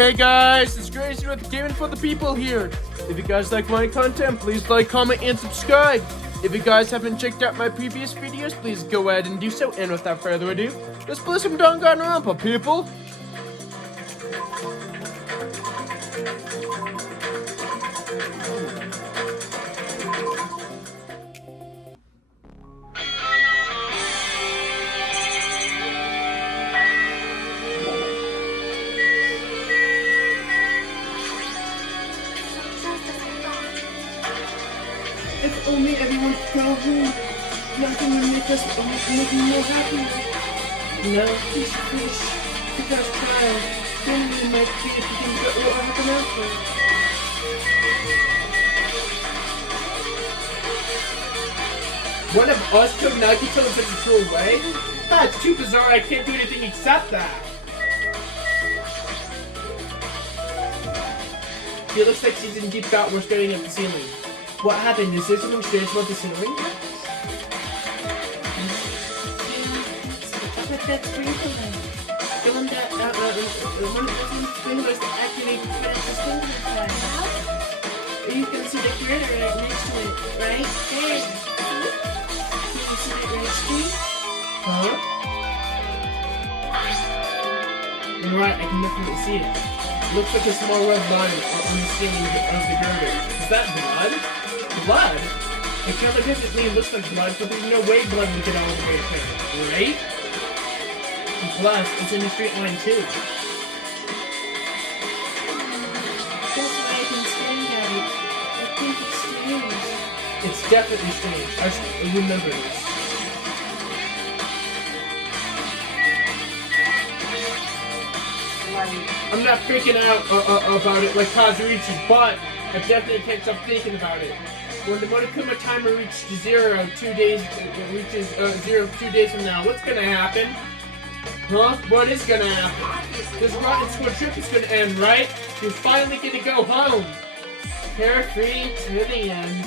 Hey guys, it's Grayson with Gaming for the People here. If you guys like my content, please like, comment, and subscribe. If you guys haven't checked out my previous videos, please go ahead and do so. And without further ado, let's play some Danganronpa, people. If only everyone could go home. Nothing would make me more happy. No, fish, because child, then we might see if we can get what will happen after. One of us took Nagito in such a cruel way? That's too bizarre, I can't do anything except that. It looks like she's in deep thought. We're staring at the ceiling. What happened? Is there something strange about the ceiling? But that's sprinkling. The one that, one of those sprinklers that activate the sprinkler side. You can see the critter right next to it, right? There. Can you see that red streak? Huh? Right, I can definitely see it. Looks like a small red line on the ceiling of the girder. Is that blood? Blood? It kind of definitely looks like blood, but there's no way blood would get all the way to there, right? And plus, it's in a straight line too. That's why I can stand at it. I think it's strange. It's definitely strange. I remember this. I'm not freaking out about it like Kazuichi, but I definitely can't stop thinking about it. When the Monokuma timer reaches 0 2 days from now, what's gonna happen? Huh? What is gonna happen? This rotten squad trip is gonna end, right? You're finally gonna go home. Carefree to the end.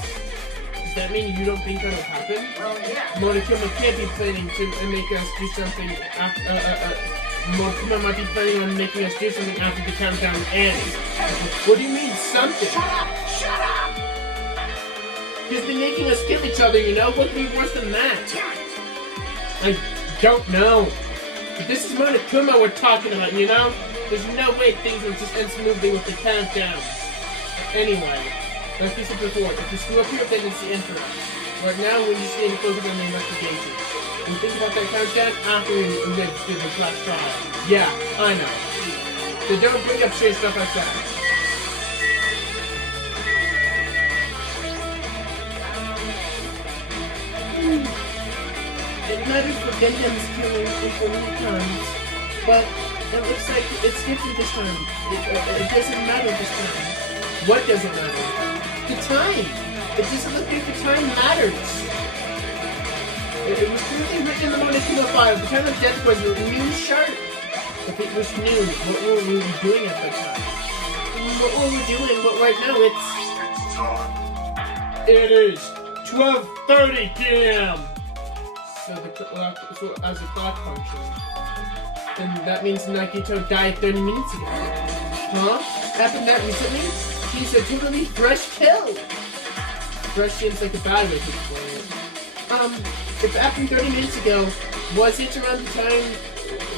Does that mean you don't think that'll happen? Well, yeah. Monokuma can't be planning to make us do something Monokuma might be planning on making us do something after the countdown ends. What do you mean, something? Shut up! Shut up! He's been making us kill each other, you know? What could be worse than that? I don't know. But this is Monokuma we're talking about, you know? There's no way things will just end smoothly with the countdown. Anyway, like we said before, if we screw up here, then it's the end for us. Right now, we just need to focus on the investigation. And think about that countdown after we live through the last trial. Yeah, I know. So don't bring up strange stuff like that. It matters for Gundam's killing equal many times, but it looks like it's different this time. It doesn't matter this time. What doesn't matter? The time! It doesn't look like the time matters. It was clearly written in the Monokuma file. The time of death was new sharp. If it was new, what were we doing at that time? What were we doing? But right now it's... It is 12:30 p.m. So as a clock function, then that means Nagito died 30 minutes ago. Huh? Happened that recently? She's a totally fresh kill. Fresh seems like a bad way to explain it. If it happened 30 minutes ago, was it around the time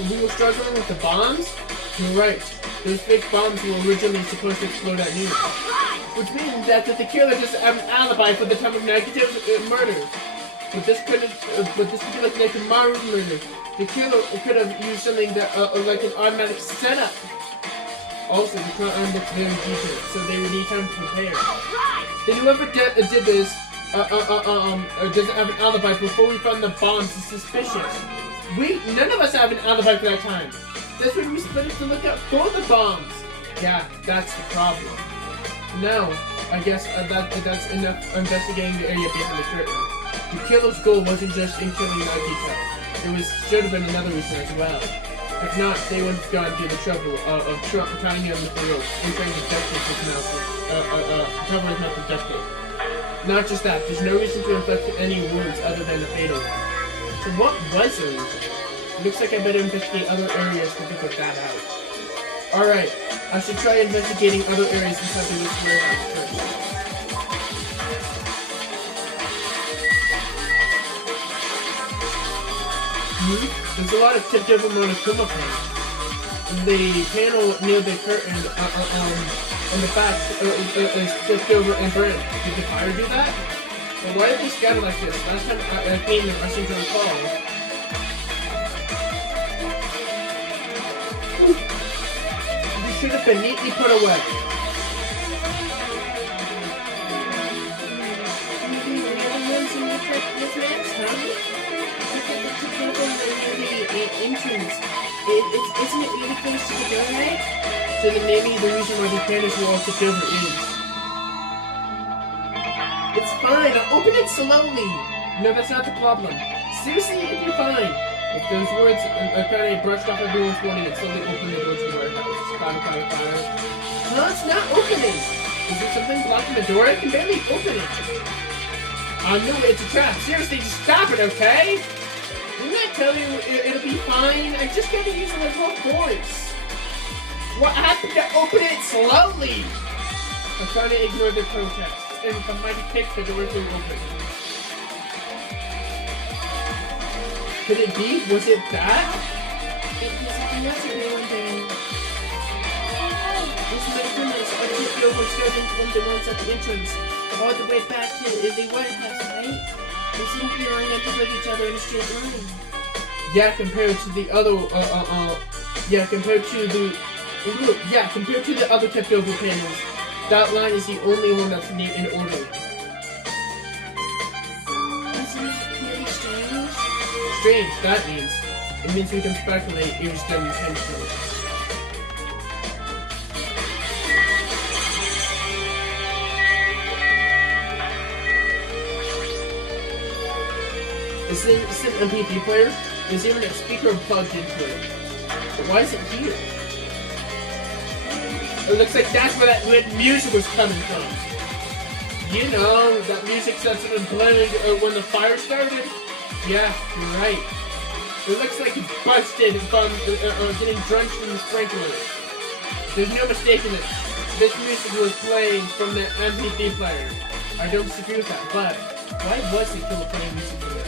we were struggling with the bombs? You're right. Those fake bombs were originally supposed to explode at noon. Which means that the killer doesn't have an alibi for the time of Nagito's murder. But this could be like Nekomaru's murder. The killer could have used something that, like an automatic setup. Also, the countdown looks very detailed, so they would need time to prepare. Then whoever did this, doesn't have an alibi before we found the bombs is suspicious. None of us have an alibi for that time. That's when we split up to look out for the bombs. Yeah, that's the problem. Now, I guess that's enough investigating the area behind the curtain. The killer's goal wasn't just in killing Nagito. There should have been another reason as well. If not, they wouldn't have gone through the trouble of tying him with the rope and trying to duct tape his mouth, cover his mouth with duct tape. Not just that, there's no reason to inflict any wounds other than the fatal one. So what was the reason? Looks like I better investigate other areas to figure that out. Alright, I should try investigating other areas inside the Witch Warehouse first. There's a lot of tipped over Monokuma panels. The panel near the curtain on the back is tipped over and burned. Did the fire do that? Well, why did they scatter like this? Last time I came here, I seem to recall. They should have been neatly put away. Entrance. Isn't it really close to the door, right? So then maybe the reason why the panels were all tipped over is... It's fine, I'll open it slowly! No, that's not the problem. Seriously, it'll be fine. If those words are kind of brushed off everyone's warning and slowly open the door to the warehouse. Fire. No, it's not opening! Is there something blocking the door? I can barely open it. I knew it's a trap. Seriously, just stop it, okay? Didn't I tell you it'll be fine? I just gotta use a little force. What happened to open it slowly? I'm trying to ignore their protests, and if I might pick the door to open. Could it be? Was it that? It was a one thing. This Monokuma are tipped over starting from the ones at the entrance, all the way back to the warehouse, right? They seem to be lined up with each other in a straight line. Yeah, compared to the other, compared to the other tipped over panels, that line is the only one that's neat and orderly. Isn't it really strange? Strange, that means. It means we can speculate it was done intentionally. This is an MP3 player. There's even a speaker plugged into it. But why is it here? It looks like that's where that music was coming from. You know, that music that's been playing when the fire started? Yeah, you're right. It looks like it's busted from getting drenched in the sprinklers. There's no mistaking it. This music was playing from the MP3 player. I don't disagree with that, but why was the killer playing music for this?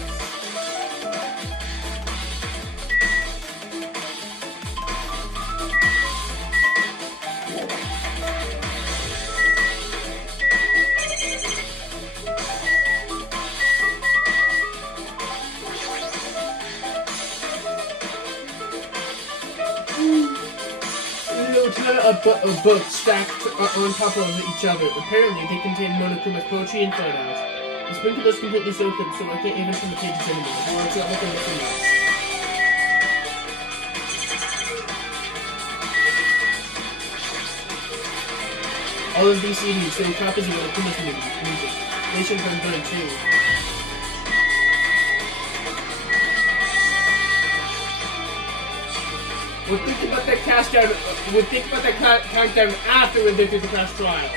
Of books stacked on top of each other. Apparently, they contain Monokuma's poetry and photos. The sprinkler is completely soaked up, so I can't even turn the pages anymore. Or it's not looking like a mess. All of these CDs show copies of Monokuma's music. They should have been done too. We'll think about that countdown. We'll think about that countdown after we do the class trial.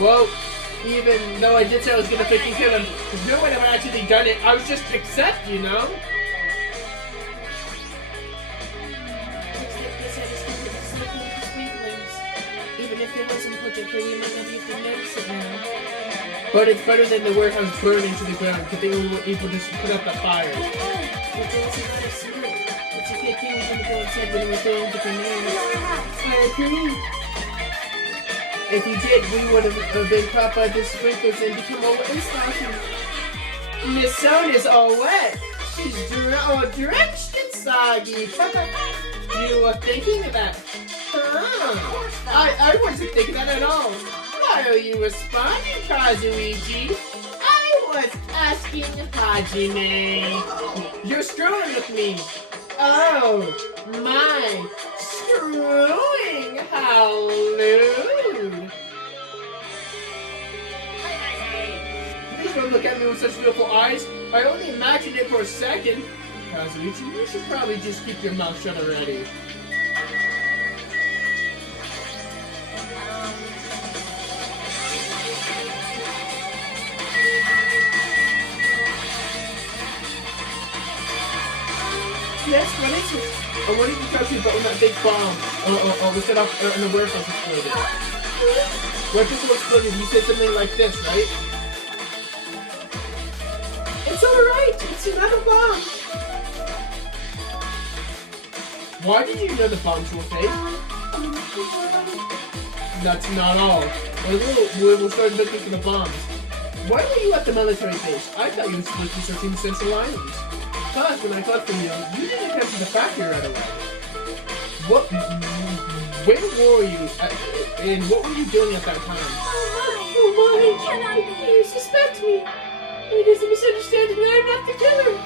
Well, even though I did say I was gonna freaking kill him, there's no way I would actually done it. I was just accept, you know. Even if it wasn't projected, we might not even notice it now. But it's better than the warehouse burning to the ground, because they were able to put out the fire. But there's a lot of smoke. It's a good thing we didn't go outside when we were throwing the grenades. I agree. If we did, we would have been caught by the sprinklers and become all wet and soggy. Miss Sonia's all wet. She's all drenched and soggy. You were thinking of that? I wasn't thinking that at all. Why are you responding, Kazuichi? I was asking Hajime. You're screwing with me. Oh, my. Screwing? How lewd. Please don't look at me with such beautiful eyes. I only imagined it for a second. Kazuichi, you should probably just keep your mouth shut already. Yes, what is it? I wanted to talk to you about when that big bomb was set off in the warehouse exploded. When people exploded, you said something like this, right? It's alright, it's another bomb. Why did you know the bombs were fake? That's not all. We'll start looking for the bombs. Why were you at the military base? I thought you were supposed to be searching Central Islands. Plus, when I got from you, you didn't come to the factory right away. Where were you? And what were you doing at that time? Oh my! It cannot be! You suspect me! It is a misunderstanding that I'm not the killer!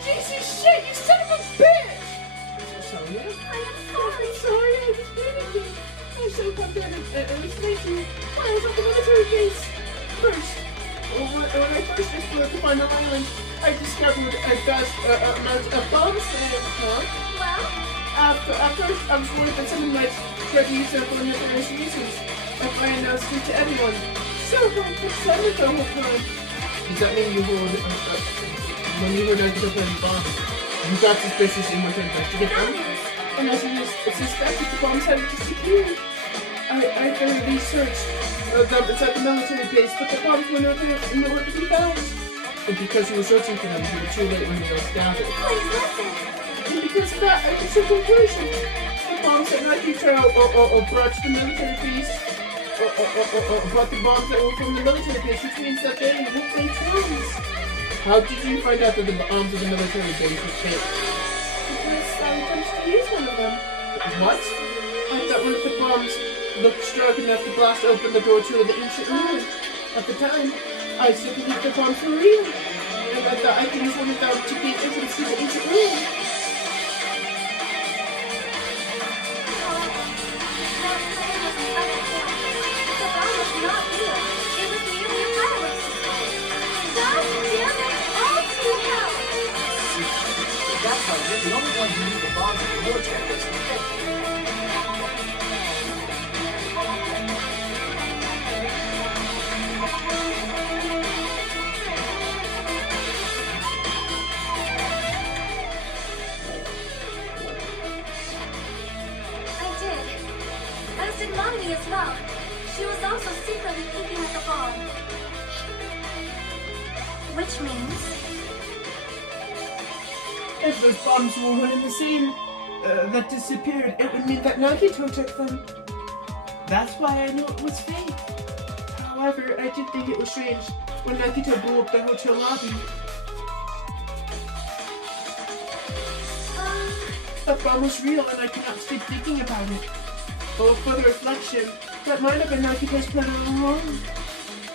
Jesus shit, you son of a bitch! Sonia? I'm sorry, I was beating you. I should have come down and explained to you why I was at the military base. First, when I first explored the final island, I discovered a vast amount of bombs there. Well? At first, I was worried that someone might try to use them for nefarious reasons if I announced it to everyone. So I put silent the whole time. Does that mean you were, when you were Nagito planning bombs, you got suspicious and went to investigate them? And as we suspected, the bombs had disappeared. I thoroughly searched inside the military base, but the bombs were nowhere to be found. And because you were searching for them, you were too late when they got scattered. Please listen. And because of that, I came to a conclusion. The bombs that Nagito brought to the military base, brought the bombs that were from the military base, which means that they were fake bombs. How did you find out that the bombs of the military base were fake? Because I attempted to use one of them. What? I thought one of the bombs looked strong enough to blast open the door to the ancient ruin. At the time, I simply believed the bombs were real. And I thought I could use one of them to gain entrance to the ancient ruin. That's why you're the only one who knew the bombs of the military was fake. I did. As did Mommy as well. She was also secretly peeking at the bomb. Which means... If those bombs were one and the same that disappeared, it would mean that Nagito took them. That's why I knew it was fake. However, I did think it was strange when Nagito blew up the hotel lobby. That bomb was real and I could not stop thinking about it. But with further reflection, that might have been Nagito's plan all along.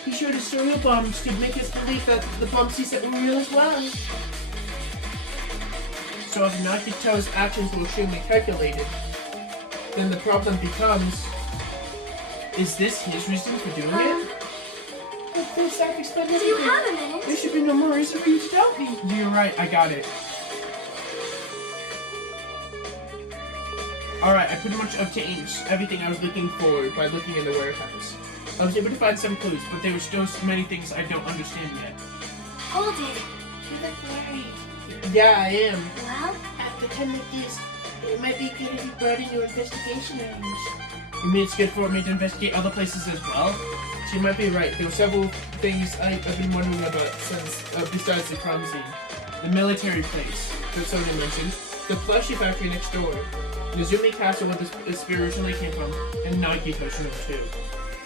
He showed us real bombs to make us believe that the bombs he set were real as well. So if Nagito's actions were extremely calculated, then the problem becomes, is this his reason for doing it? But this I've explained Do you everything. have a minute? There should be no more reason for you to doubt me. You're right, I got it. Alright, I pretty much obtained everything I was looking for by looking in the warehouse. I was able to find some clues, but there were still so many things I don't understand yet. Hold it. You look worried. Yeah, I am. Well, At the time like this, it might be good if you broaden your investigation range. You mean it's good for me to investigate other places as well? She might be right. There were several things I've been wondering about since, besides the crime scene. The military place that Sonia mentioned, the fleshy factory next door, Nezumi Castle where the spear originally came from, and Nagito's room too.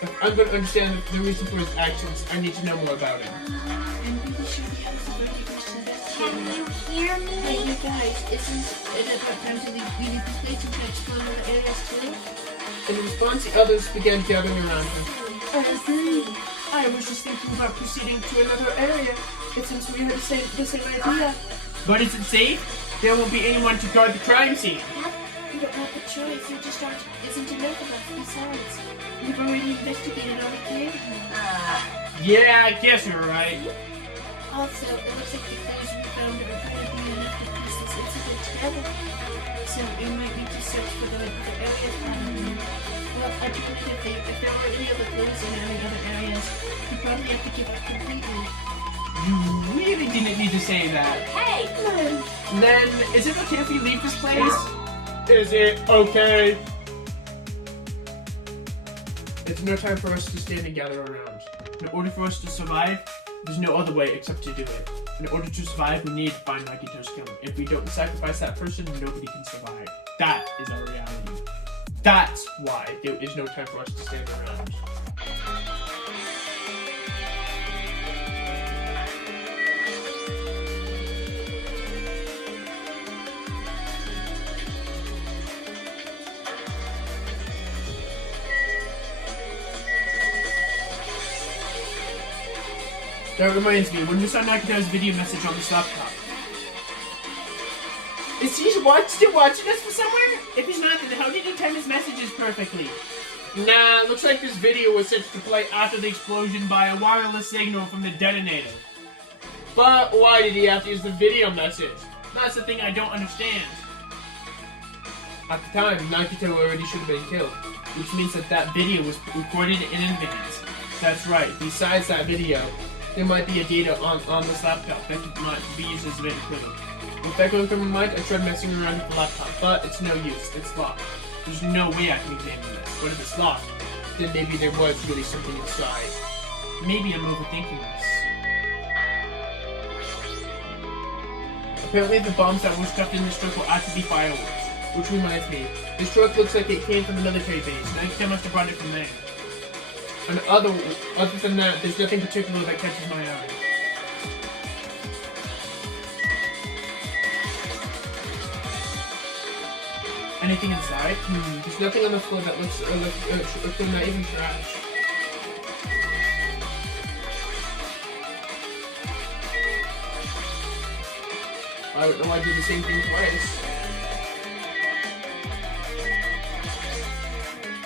If I'm going to understand the reason for his actions, I need to know more about him. And really should be able to investigate. can you hear Hey, me? you guys, isn't it about time to leave this place and try to explore other areas too? In response, the others began gathering around her. I agree. I was just thinking about proceeding to another area. It seems we had the same idea. But is it safe? There won't be anyone to guard the crime scene. We don't have a choice. There just isn't enough of us. Besides, we've already investigated all we can. Yeah, I guess you're right. Also, it looks like the clues we found are going to be enough to piece this incident together. So we might need to search for the other areas probably. Well, I believe if there were any other clues in any other areas, we probably have to give up completely. You really didn't need to say that. Hey! Then, is it okay if we leave this place? Is it okay? It's no time for us to stand and gather around. In order for us to survive, There's no other way except to do it. in order to survive, we need to find Nagito's kiln. If we don't sacrifice that person, nobody can survive. That is our reality. That's why there is no time for us to stand around. That reminds me, when we saw Nagito's video message on this laptop. Is he still watching us from somewhere? If he's not, then how did he time his messages perfectly? Nah, looks like this video was set to play After the explosion by a wireless signal from the detonator. But why did he have to use the video message? That's the thing I don't understand. At the time, Nagito already should have been killed. Which means that video was recorded in advance. That's right. Besides that video, there might be a data on This laptop that might be used as a bit of quicker. With that going through my mind, I tried messing around with the laptop, but it's no use. It's locked. There's no way I can examine this. What if it's locked? Then maybe there was really something inside. Maybe I'm overthinking this. Apparently the bombs that were stuffed in this truck will actually be fireworks. Which reminds me, this truck looks like it came from the military base. Nagito must have brought it from there. And other than that, there's nothing particular that catches my eye. Anything inside? There's nothing on the floor that looks not even trash. I don't know why I did the same thing twice.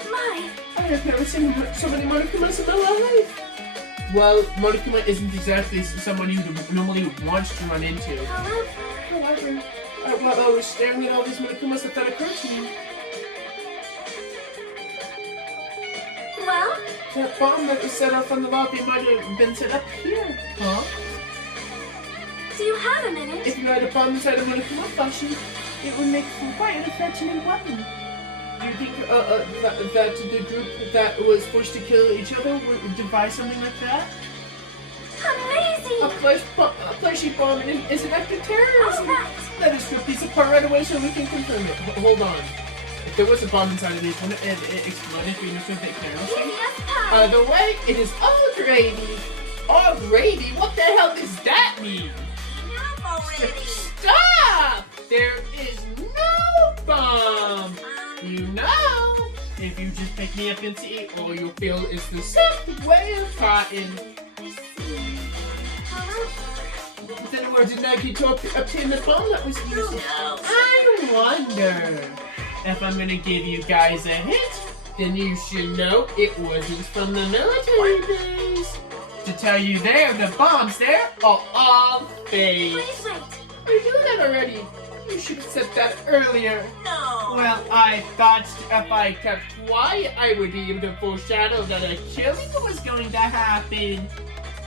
My, I have never seen so many Monokumas in my life. Well, Monokuma isn't exactly someone you normally wants to run into. however, While I was staring at all these Monokumas, that occurred to me. well, That bomb that was set off on the lobby might have been set up here. Huh? do you have a minute? If you had a bomb inside a Monokuma plushie, it would make for quite an effective weapon. Do you think that the group that was forced to kill each other would devise something like that? Amazing! A plushie bomb is an act of terrorism. Alright. Let us rip these apart right away so we can confirm it. Hold on. If there was a bomb inside of these, wouldn't it exploded if we just took it carelessly? Yes, Pop. Either way, it is all gravy. All gravy? What the hell does that mean? Enough already. Stop! There is no bomb. You know, if you just pick me up and see, all you'll feel is the soft way of cotton. I see. However, In other words, did Nagito obtain the bomb that was used? knows? I wonder. If I'm gonna give you guys a hint, then you should know it wasn't from the military base. To tell you there, the bombs there are all fake. Please wait. I knew that already. You should have said that earlier. No. Well, I thought if I kept quiet, I would be able to foreshadow that a killing was going to happen.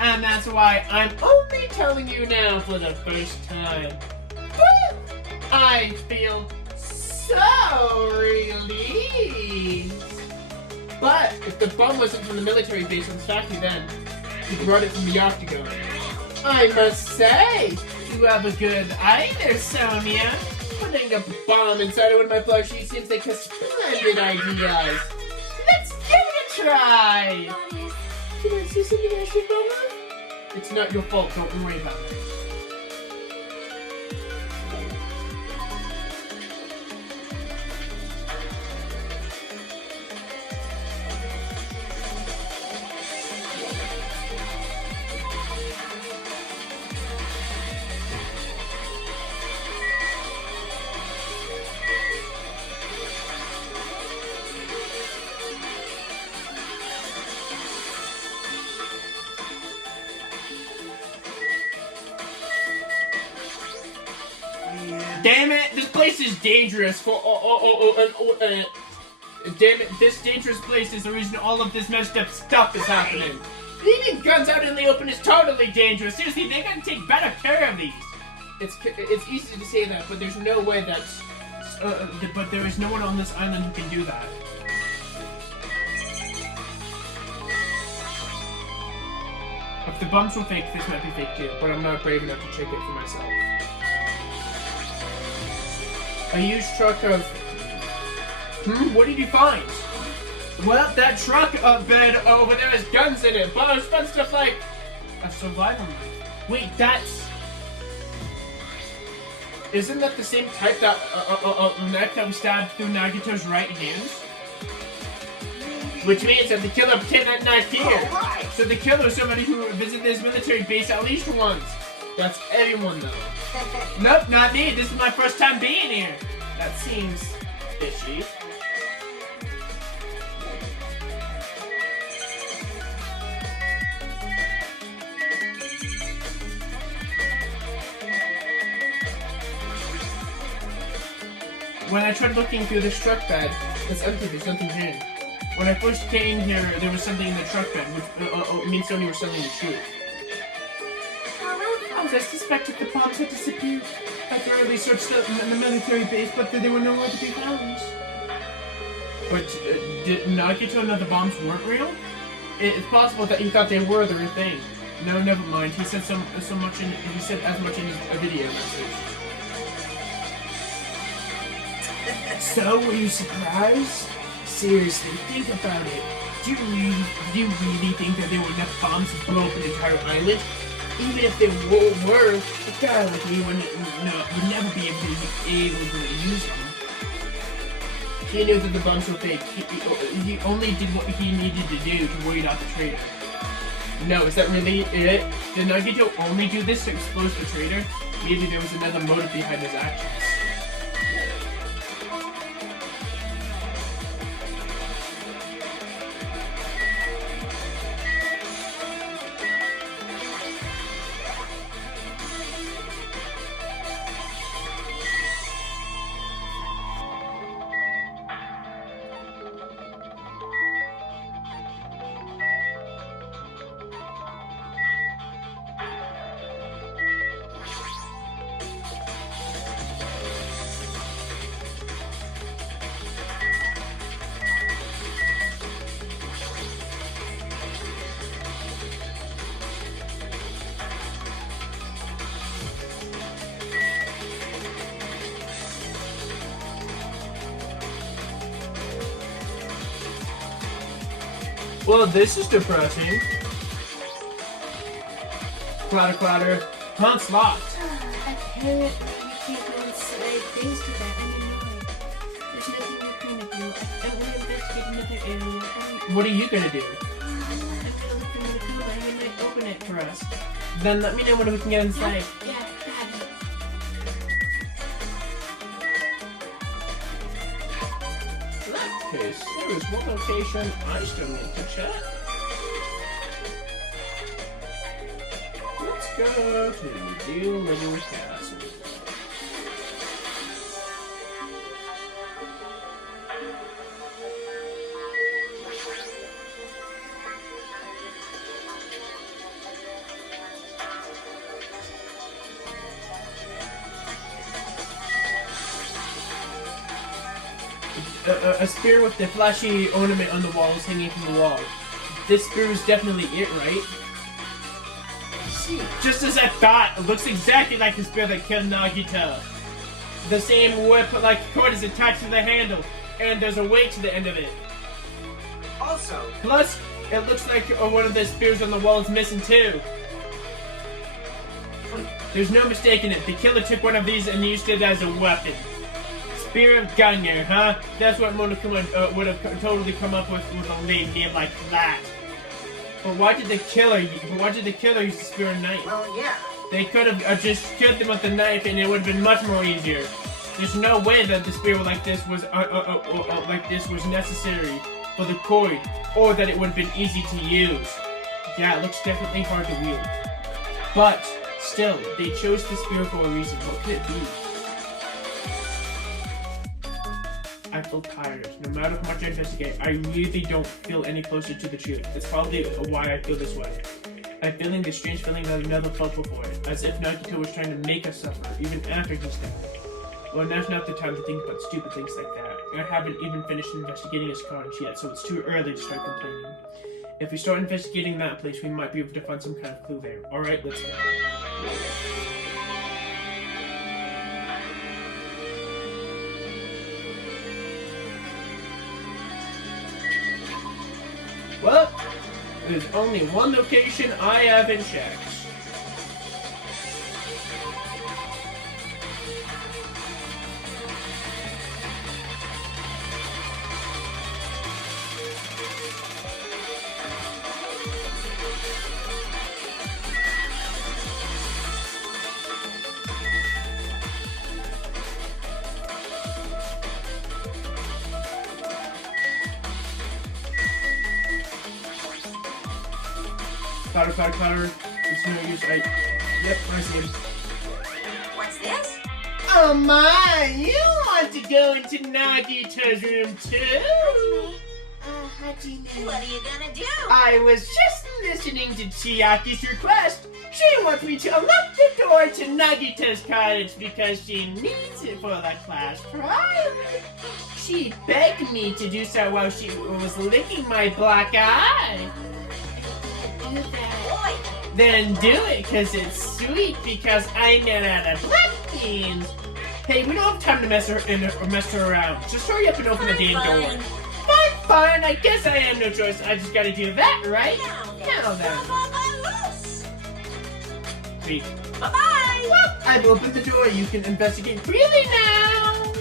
And that's why I'm only telling you now for the first time. Woo! I feel so relieved. But if the bomb wasn't from the military base on Saki, then he brought it from the Octagon. I must say, you have a good eye there, Sonia. Putting a bomb inside of one of my plushies seems like a splendid idea. Let's give it a try. That is, Did I say something I should know? It's not your fault. Don't worry about it. Damn it! This place is dangerous. Damn it! This dangerous place is the reason all of this messed up stuff is happening. Leaving guns out in the open is totally dangerous. Seriously, they gotta take better care of these. It's easy to say that, but there's no way that's... But there is no one on this island who can do that. If the bumps were fake, this might be fake too. But I'm not brave enough to check it for myself. A huge truck of... What did you find? Well, that truck bed over there has guns in it. Bombs, fun stuff like... A survival knife. Wait, that's... Isn't that the same type that... knife that we stabbed through Nagito's right hand? Which means that the killer obtained that knife here. Alright! So the killer is somebody who visited this military base at least once. That's everyone, though. Nope, not me. This is my first time being here. That seems fishy. When I tried looking through this truck bed, It's empty, there's nothing here. when I first came here, there was something in the truck bed, which means Sony was selling the truth. However, I suspected the bombs had disappeared. I thoroughly searched the military base, but they were nowhere to be found. But did Nagito know the bombs weren't real? It's possible that he thought they were the real thing. No, never mind. He said so much in he said as much in his video message. So, were you surprised? Seriously, think about it. Do you really think that there were enough bombs to blow up an entire island? Even if there were, a guy like me would never be able to use them. He knew that the bombs were fake. He only did what he needed to do to wait out the traitor. No, is that really it? Did Nagito only do this to expose the traitor? Maybe there was another motive behind his actions. Well, this is depressing. Clatter, clatter. Hunt's locked. I can't go inside. Things to that. I'm annoyed. There's nothing you can do. I want to investigate another area. What are you gonna do? I'm gonna look for Monokuma and he might open it for us. Then let me know when we can get inside. Yeah, Dad. In that case, there is one location I still need to check. Let's go to Doolittle Castle. A spear with the flashy ornament on the walls hanging from the wall. This spear is definitely it, right? Just as I thought, it looks exactly like the spear that killed Nagito. The same whip-like cord is attached to the handle, and there's a weight to the end of it. Also, Plus, it looks like one of the spears on the wall is missing too. There's no mistaking it. The killer took one of these and used it as a weapon. Spear of Gungnir, huh? That's what Monokuma would have totally come up with a name like that. But why did the killer use the spear and knife? well, yeah. They could have just killed them with the knife, and it would have been much more easier. There's no way that the spear like this was necessary for the cord, or that it would have been easy to use. Yeah, it looks definitely hard to wield. But still, they chose the spear for a reason. What could it be? I feel tired. No matter how much I investigate, I really don't feel any closer to the truth. That's probably why I feel this way. I'm feeling this strange feeling that I've never felt before, as if Nagito was trying to make us suffer, even after he's dead. Well, now's not the time to think about stupid things like that. I haven't even finished investigating his cottage yet, so it's too early to start complaining. If we start investigating that place, we might be able to find some kind of clue there. Alright, let's go. Well, there's only one location I haven't checked. Clatter. It's no use. Yep, I see him. What's this? Oh my! You want to go into Nagito's room too? Hajime. What are you gonna do? I was just listening to Chiaki's request. She wants me to unlock the door to Nagito's cottage because she needs it for the class project. She begged me to do so while she was licking my black eye. Do that. Then do it, cause it's sweet, because I know how to black beans. Hey, we don't have time to mess her around. Just hurry up and open the damn door. Fine, I guess I have no choice. I just gotta do that, right? Now then. Sweet. Bye-bye. Well, I've opened the door. You can investigate freely now.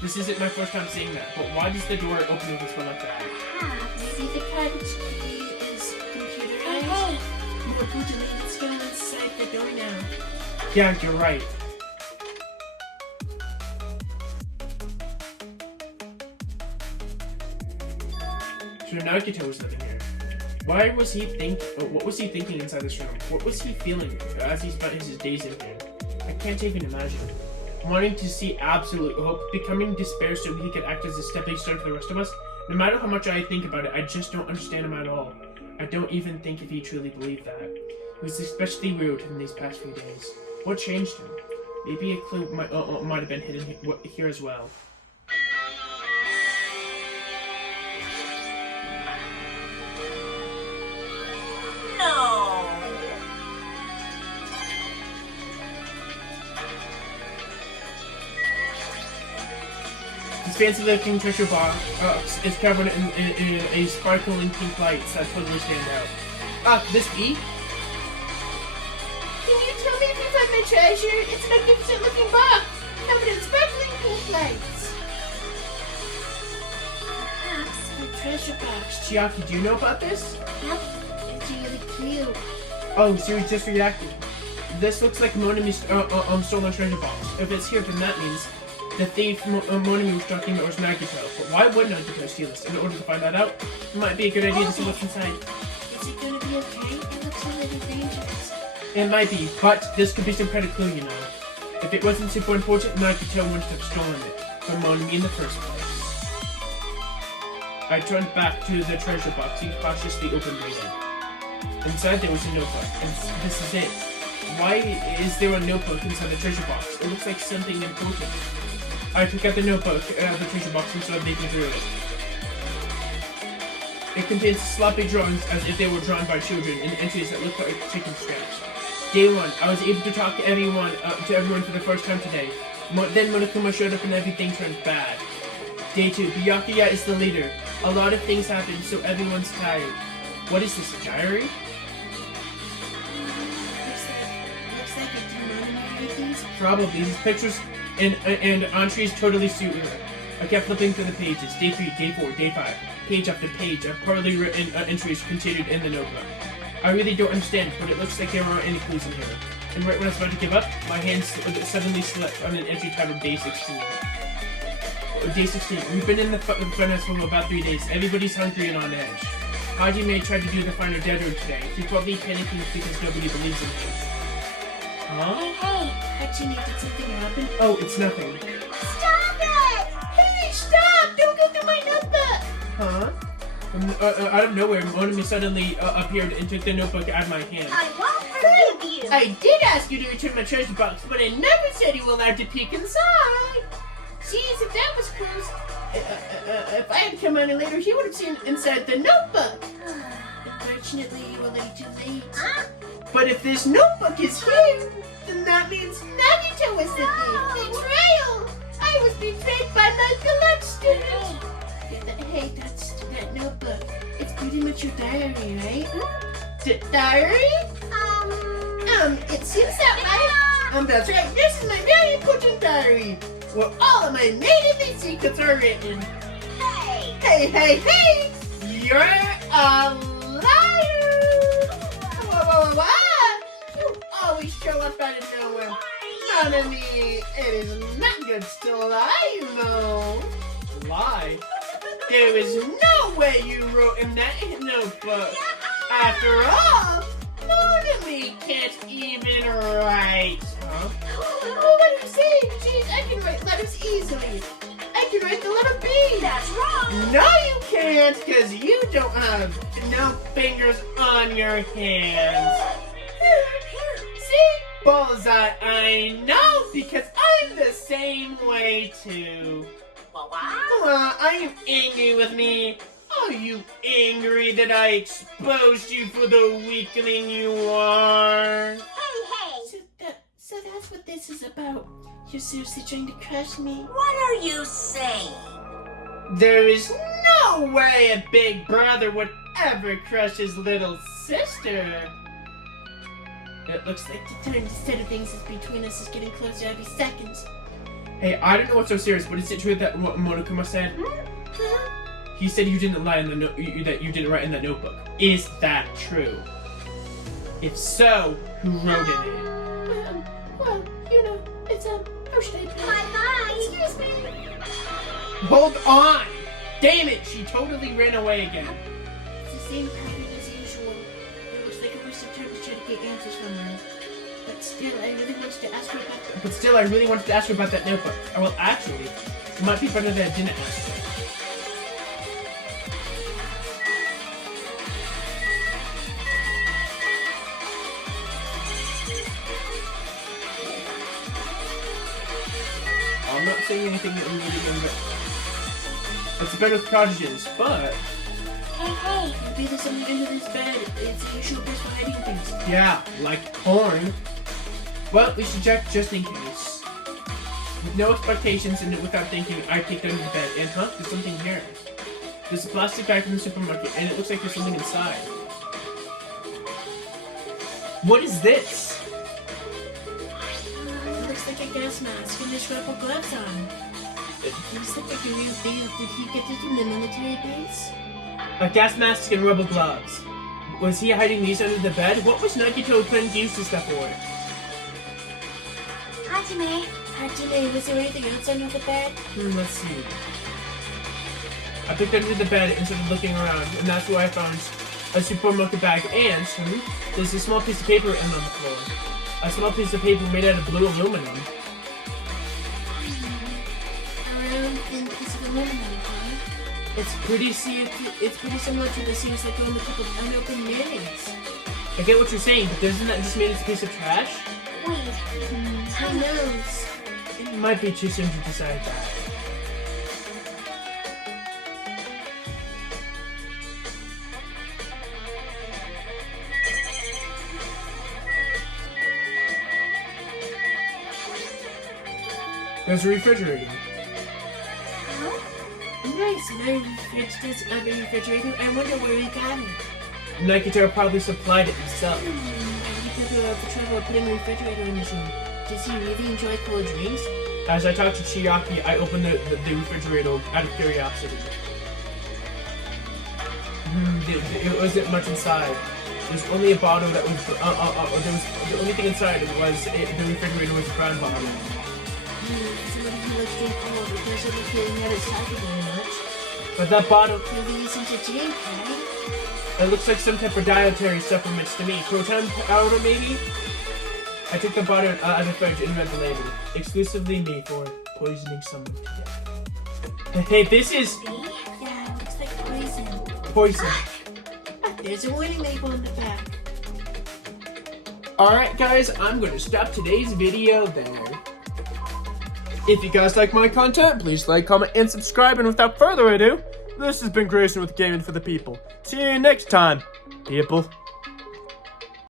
This isn't my first time seeing that, but why does the door open with this one like that? Maybe the cottage key is computerized. More importantly, let's go inside the door now. Yeah, you're right. So Nagito was living here. What was he thinking inside this room? What was he feeling as he spent his days in here? I can't even imagine. Wanting to see absolute hope, becoming despair so he could act as a stepping stone for the rest of us. No matter how much I think about it, I just don't understand him at all. I don't even think if he truly believed that. He was especially rude in these past few days. What changed him? Maybe a clue might have been hidden here as well. No. His fancy-looking treasure box is covered in a sparkling pink light that totally stand out. Ah, this be? Can you tell me if you find my treasure? It's a magnificent-looking box, covered in sparkling pink lights. Perhaps a treasure box. Chiaki, do you know about this? Yep, it's really cute. Oh, so you just reacted. This looks like Monami's stolen treasure box. If it's here, then that means the thief Monami was talking about was Nagito. But why would Nagito steal this? In order to find that out, it might be a good idea to see what's inside. Is it gonna be okay? It looks a little dangerous. It might be, but this could be some kind of clue, you know. If it wasn't super important, Nagito wouldn't have stolen it from Monami in the first place. I turned back to the treasure box and cautiously opened it. Inside there was a notebook, and this is it. Why is there a notebook inside the treasure box? It looks like something important. I took out the notebook out of the treasure box and started digging through it. It contains sloppy drawings as if they were drawn by children and entries that look like chicken scraps. Day 1, I was able to talk to everyone for the first time today. Then Monokuma showed up and everything turned bad. Day 2, Byakuya is the leader. A lot of things happened, so everyone's tired. What is this, a diary? Looks like a Monami wrote these. Probably. These pictures and entries totally suit her. I kept flipping through the pages. Day 3, Day 4, Day 5. Page after page of poorly written entries continued in the notebook. I really don't understand, but it looks like there aren't any clues in here. And right when I was about to give up, my hand suddenly slipped on an entry titled Day 16. Day 16. We've been in the furnace for about 3 days. Everybody's hungry and on edge. Hajime tried to do the final dead room today. He's probably panicking because nobody believes in him. Huh? Hey, Hajime, did something happen? Oh, it's nothing. Stop it! Hey, stop! Huh? Out of nowhere, Monami suddenly appeared and took the notebook out of my hand. I won't forgive you. I did ask you to return my treasure box, but I never said you were allowed to peek inside. Jeez, if that was close, if I had come on later, he would have seen inside the notebook. Unfortunately, you were too late. But if this notebook is here, then that means Nagito was the thief. Betrayal! I was betrayed by my college student. Hey, that's that notebook. It's pretty much your diary, right? Diary? It seems that way. That's right. This is my very important diary, where all of my maiden secrets are written. Hey! You're a liar! Whoa. You always show up out of nowhere. Monami, it is not good to lie, though. Lie? There is no way you wrote in that notebook. After all, Monami can't even write. Huh? What are you saying? Jeez, I can write letters easily. I can write the letter B. That's wrong. No, you can't, because you don't have no fingers on your hands. See? Bullseye, I know, because I'm the same way, too. I am angry with me. Are you angry that I exposed you for the weakling you are? So that's what this is about. You're seriously trying to crush me? What are you saying? There is no way a big brother would ever crush his little sister. It looks like the time to settle things is between us is getting closer every second. Hey, I don't know what's so serious, but is it true that what Monokuma said? He said you didn't lie in the that you didn't write in that notebook. Is that true? If so, who wrote in it? Well, you know, it's how should I put it? Bye-bye. Excuse me. Hold on! Damn it! She totally ran away again. It's the same pattern as usual. It looks like a waste of time to try to get answers from her. But still, I really wanted to ask her about that notebook. Well, actually, it might be better that I didn't ask her. I'm not saying anything that we really done. It's better with cottages, but Hey, maybe there's something under this bed. It's the usual place for hiding things. yeah, like porn. Well, we should check just in case. With no expectations and without thinking, I peeked under the bed, and there's something here. There's a plastic bag from the supermarket, and it looks like there's something inside. What is this? It looks like a gas mask and there's rubber gloves on. These look like a real thing. Did he get this from the military base? A gas mask and rubber gloves. Was he hiding these under the bed? What was Nagito planning to use this stuff for? Hajime. Hajime, was there anything else under the bed? Let's see. I picked under the bed and started looking around, and that's where I found a supermarket bag and there's a small piece of paper written on the floor. A small piece of paper made out of blue aluminum. A round thin piece of aluminum, huh? It's pretty similar to the series that go in the cup of unopened mayonnaise. I get what you're saying, but doesn't that just mean it's a piece of trash? Wait. Who knows? It might be too soon to decide that. There's a refrigerator. Nice, my fridge does have a refrigerator. I wonder where he got it. Nagito probably supplied it himself. You could go out the trouble of putting a refrigerator in his room. Does he really enjoy cold drinks? As I talked to Chiaki, I opened the refrigerator out of curiosity. It wasn't much inside. There's only a bottle that was. The only thing inside was the refrigerator was a brown bottle. Somebody who likes drink cold, it doesn't look like that it's talking very much. But that bottle, Maybe isn't a drink, right? it looks like some type of dietary supplements to me. Proton powder, maybe? I took the bottle out of the fridge and read the label. Exclusively made for poisoning someone to death. Hey, this is. Yeah, it looks like poison. There's a warning label in the back. Alright guys, I'm going to stop today's video there. If you guys like my content, please like, comment, and subscribe. And without further ado, this has been Grayson with Gaming for the People. See you next time, people.